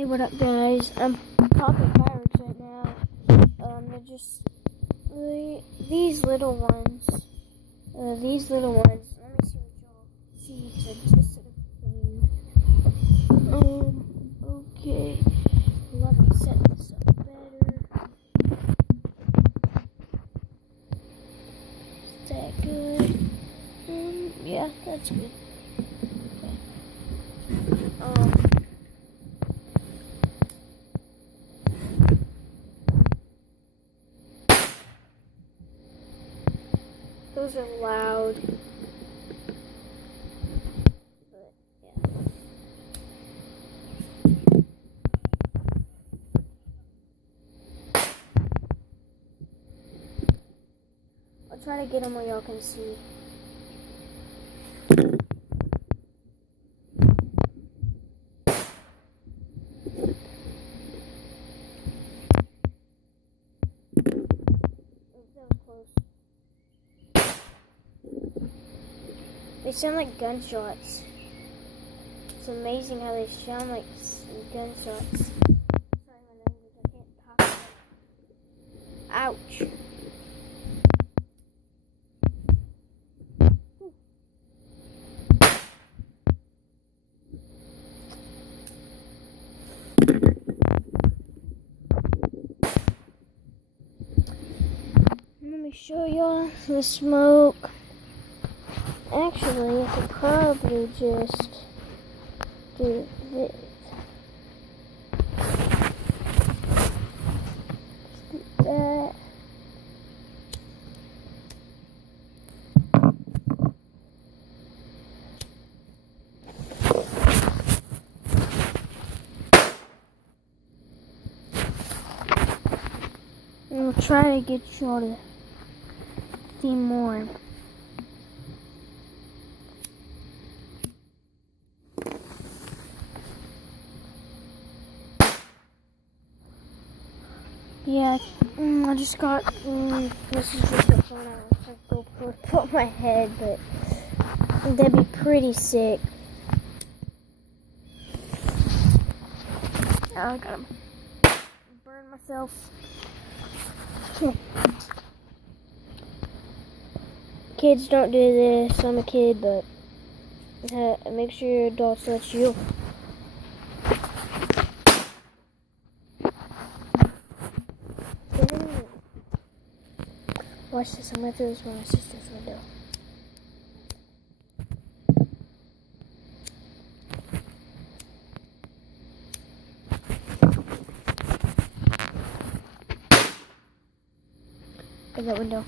Hey, what up, guys? I'm popping fireworks right now. They're just these little ones. Let me see what y'all see. Just set up okay. Let me set this up better. Is that good? Yeah, that's good. Okay. Those are loud. But, yeah. I'll try to get them where y'all can see. They sound like gunshots. It's amazing how they sound like gunshots. Sorry, my language, I can't talk. Ouch. Let me show y'all the smoke. Actually, I could probably just do this. Do that. And we'll try to get y'all to see more. Yeah, I just got, this is just a phone out of GoPro to put my head, but that'd be pretty sick. I gotta burn myself. Kids don't do this, I'm a kid, but make sure your adults let you. Watch this, I'm gonna throw this by my sister's window. By that window.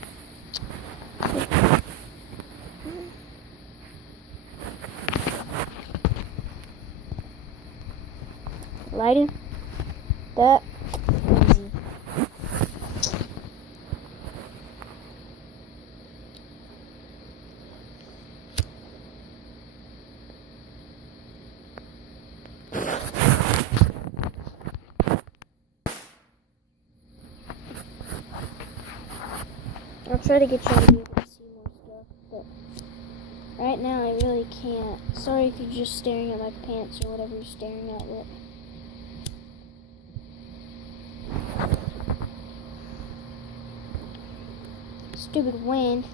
Lighting. That. Easy. I'll try to get you to be able to see more stuff, but right now I really can't. Sorry if you're just staring at my pants or whatever you're staring at, but stupid wind.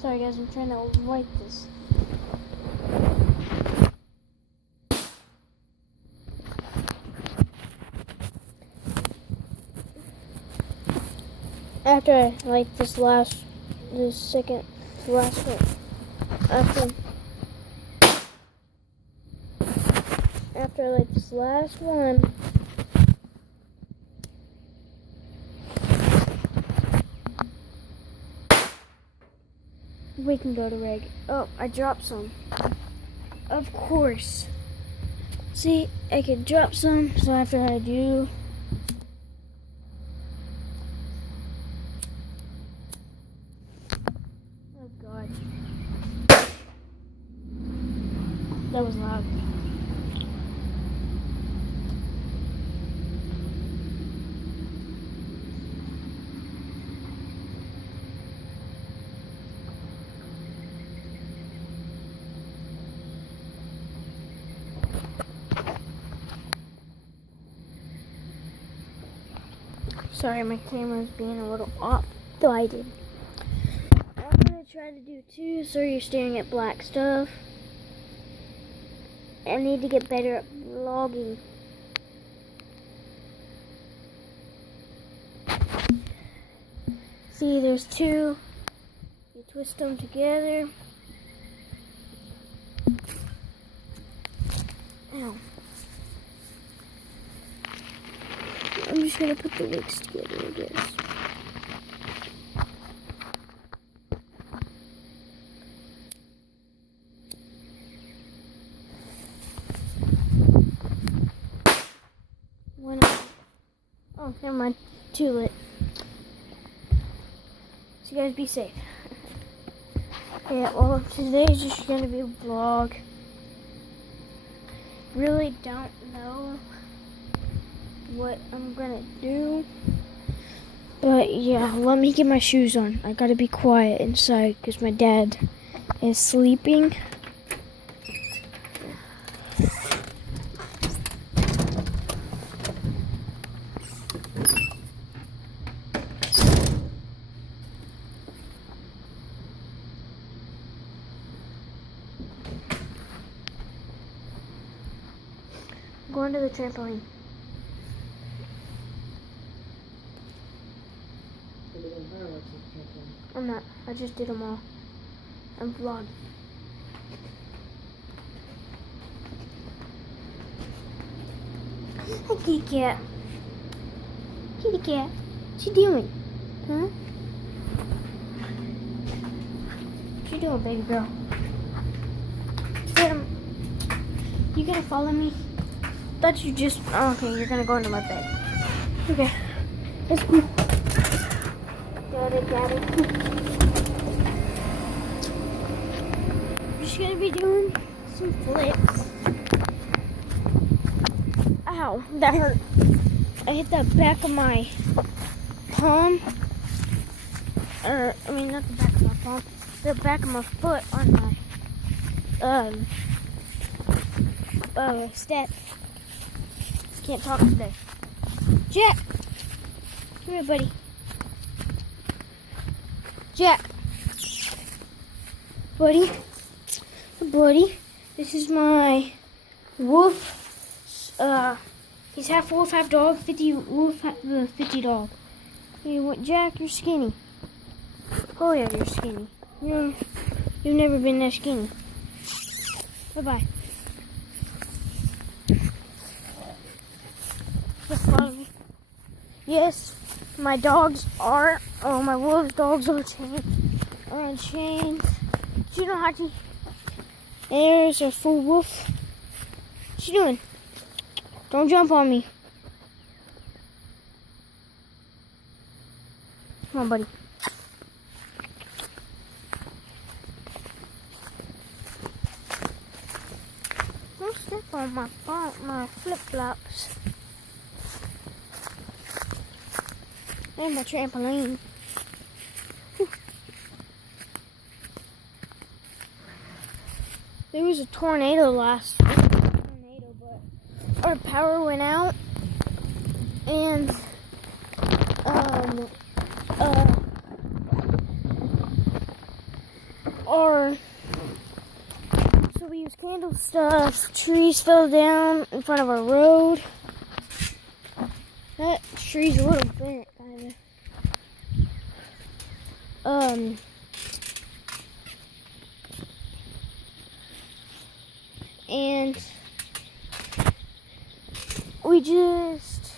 Sorry guys, I'm trying to light this. After I light this last one, after I light this last one, we can go to reg. Oh, I dropped some. Of course. See, I can drop some, so after I do, That was loud. Sorry, my camera's being a little off, though I did. I'm gonna try to do too, so you're staring at black stuff. I need to get better at vlogging. See, there's two. You twist them together. Ow. I'm just gonna put the wigs together, I guess. Oh, never mind. Too lit. So you guys be safe. Yeah, well, today's just gonna be a vlog. Really don't know what I'm gonna do. But yeah, let me get my shoes on. I gotta be quiet inside because my dad is sleeping. Going to the trampoline. I'm not. I just did them all. I'm vlogging. Hi, kitty cat. Kitty cat. What you doing? Huh? What you doing, baby girl? You gonna follow me? Thought you just. Oh, okay, you're gonna go into my bed. Okay. Let's go. Got it. I'm just gonna be doing some flips. Ow, that hurt. I hit the back of my palm. Or, I mean, not the back of my palm. The back of my foot on my, step. Can't talk today. Jack! Come here, buddy. Jack! Buddy. This is my wolf. He's half wolf, half dog. 50 wolf, 50 dog. Hey, what, Jack, you're skinny. Oh yeah, you're skinny. You've never been that skinny. Bye-bye. Just follow me. Yes, my dogs are, my wolf's dogs are chained. You know how to, there's a full wolf. What you doing? Don't jump on me. Come on, buddy. Don't step on my flip-flops. And my trampoline. Whew. There was a tornado last week. But our power went out, and so we used candle stuff. Trees fell down in front of our road. That tree's a little bent, kind of. And we just,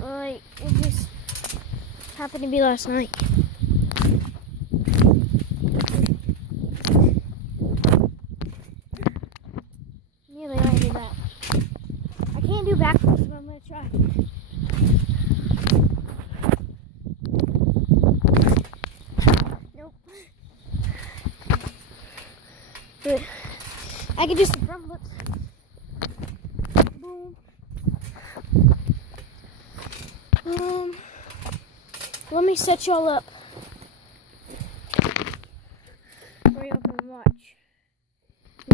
it just happened to be last night. Nearly landed that. I can't do backflips, but I'm gonna try. Nope. But Let me set y'all up. Where y'all can watch.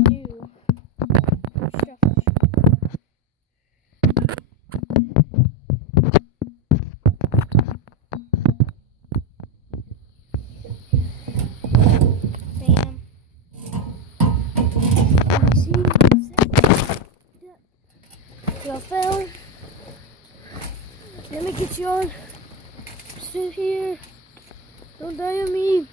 Do stuff. Bam. Let me see. Y'all fell. Let me get you on. Sit here. Don't die on me.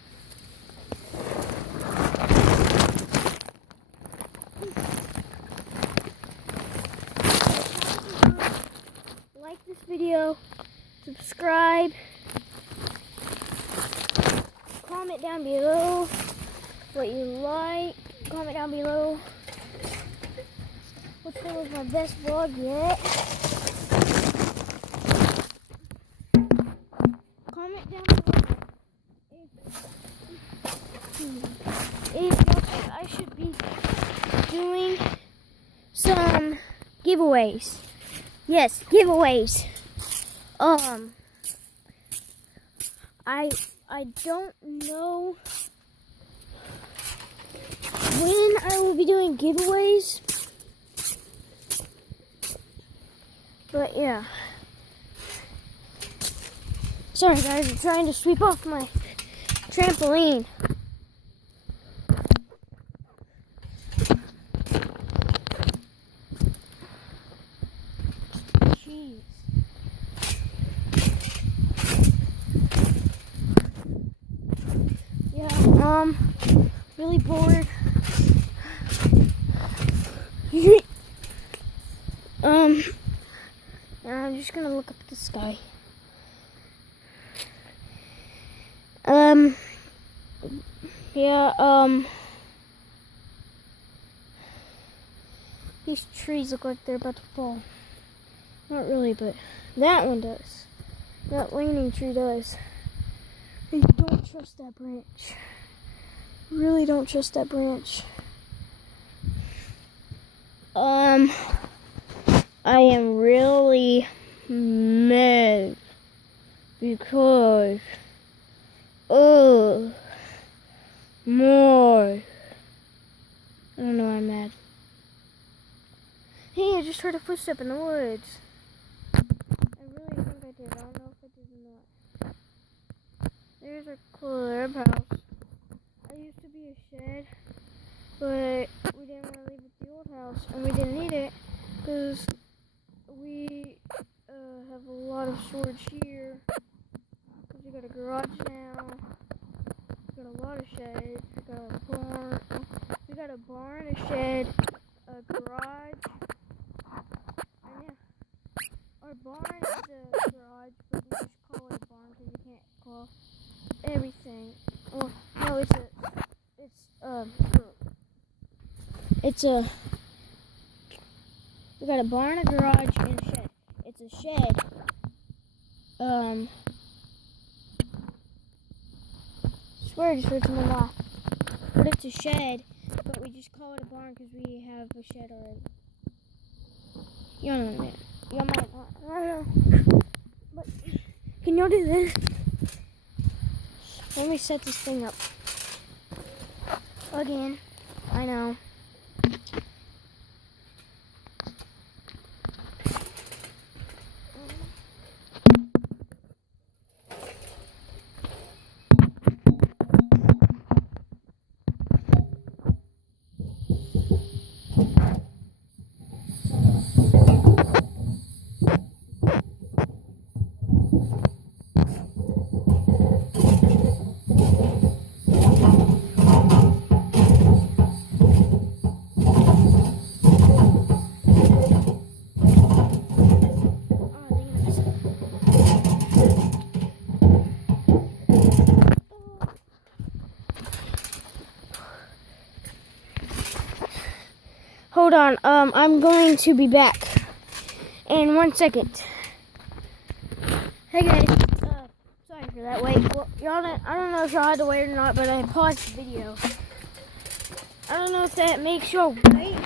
Like this video. Subscribe. Comment down below what you like. Comment down below which one was my best vlog yet. Comment down below if I should be doing some giveaways. Yes, giveaways. I don't know when I will be doing giveaways, but yeah. Sorry guys, I'm trying to sweep off my trampoline. Jeez. Yeah, really bored. I'm just gonna look up at the sky. Yeah, these trees look like they're about to fall. Not really, but that one does. That leaning tree does. And don't trust that branch. Really don't trust that branch. I am really mad because more. I don't know why I'm mad. Hey, I just heard a footstep in the woods. I really think I did. I don't know if I did or not. There's a clubhouse. I used to be a shed, but we didn't want to leave it the old house, and we didn't need it because we have a lot of storage here. Because we got a garage now. We got a lot of sheds. We got a barn. We got a barn, a shed, a garage. And yeah, our barn is a garage, but we just call it a barn because we can't call everything. Well, no, we got a barn, a garage, and a shed. It's a shed. Swear I just heard someone laugh. But it's a shed, but we just call it a barn because we have a shed already. You don't know, man. You might not. I don't know. But can y'all do this? Let me set this thing up. Again. I know. Hold on, I'm going to be back in 1 second. Hey guys, sorry for that wait. Well, I don't know if y'all had to wait or not, but I paused the video. I don't know if that makes y'all wait.